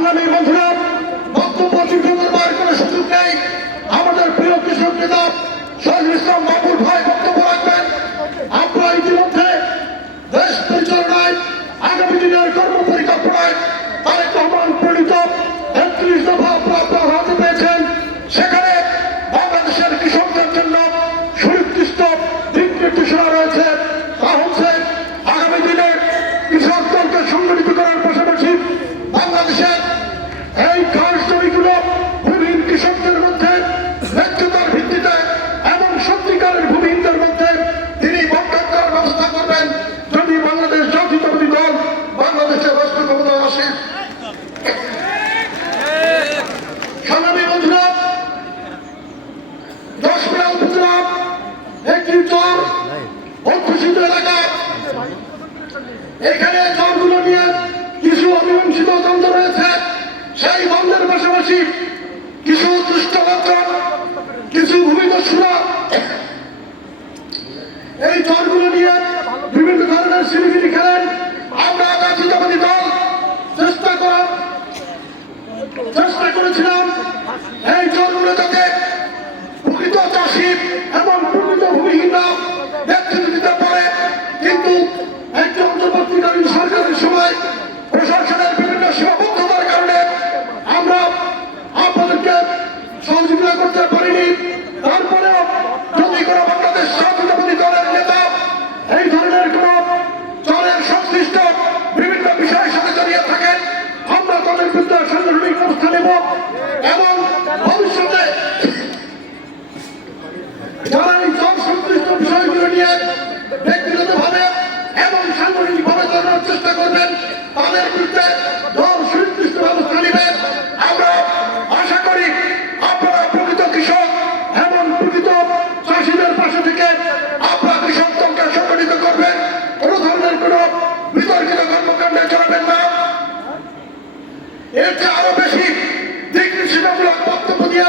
সংগ্রামী বন্ধুরা, বক্তব্য দীর্ঘ করবার কোনো সুযোগ নেই। আমাদের প্রিয় কৃষক নেতা শহীদ ইসলাম বাবুল ভাই বক্তব্য রাখবেন। আপনারা ইতিমধ্যে দেশ পরিচালনায়, আগামী দিনের কর্ম পরিকল্পনায় তারেক রহমান প্রণীত একত্রিশ দফা আপনারা হাতে পেয়েছেন সেখানে বাংলাদেশের কৃষকদের জন্য সুনির্দিষ্ট দিক নির্দেশনা রয়েছে। ক্ষমতায় আসে। এখানে জলগুলো নিয়ে কিছু অমীমাংসিত দ্বন্দ্ব রয়েছে। সেই দ্বন্দ্বের পাশাপাশি কিছু দুষ্টমাত্র কিছু ভূমিদস্যুরা এই জলগুলো নিয়ে কিন্তু একটি অন্তর্বর্তীকালীন সরকারের সময় প্রশাসনের বিভিন্ন সীমাবদ্ধতার কারণে আমরা আপনাদেরকে সহযোগিতা করতে পারিনি। তারপরেও যদি কোনো বাংলাদেশ জাতীয়তাবাদী দলের নেতা এই ধরনের কোন দলের সংশ্লিষ্ট বিভিন্ন বিষয়ের সাথে জড়িয়ে থাকেন, আমরা তাদের বিরুদ্ধে সাংগঠনিক ব্যবস্থা নেব এবং তাদের বিরুদ্ধে সুনির্দিষ্ট ব্যবস্থা নেবেন আমরা আশা করি আপনারা প্রকৃত কৃষক এবং প্রকৃত চাষিদের পাশে থেকে আপনারা কৃষক দলকে সংগঠিত করবেন। কোনো ধরনের কোনো বিতর্কিত কর্মকাণ্ডে চলবেন না। এর চেয়ে আরও বেশি দিক নির্দেশনামূলক বক্তব্য দিয়ে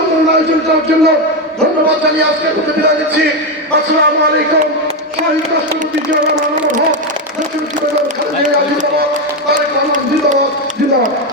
সম্পূর্ণ আয়োজন করার জন্য ধন্যবাদ জানিয়ে আজকে করতে বিদায় দিচ্ছি আসসালামু আলাইকুম। শহীদ রাষ্ট্রপতি জিয়াউর রহমান হক জিন্দাবাদ জিন্দাবাদ।